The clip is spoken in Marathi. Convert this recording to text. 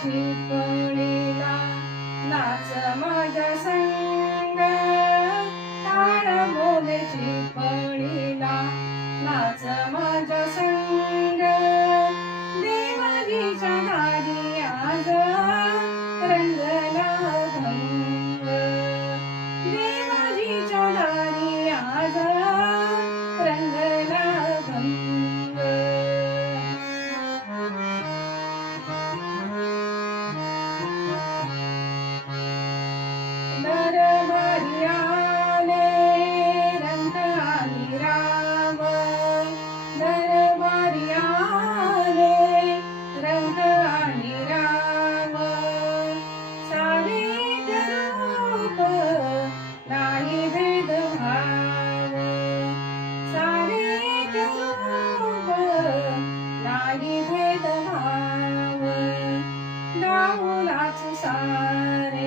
चिपळीला नाच माझ्या संग टाळ बोले चिपळीला नाच माझ्या संग देवाजीच्या दारी आज रंगला भंग देवाजीच्या दारी आज रंगला भंग दरबारी आले रंग आणि राम दरबारी आले रंग आणि राम सारे रूप नाही भेदभाव सारे रूप नाही भेदभाव डावलाच सारे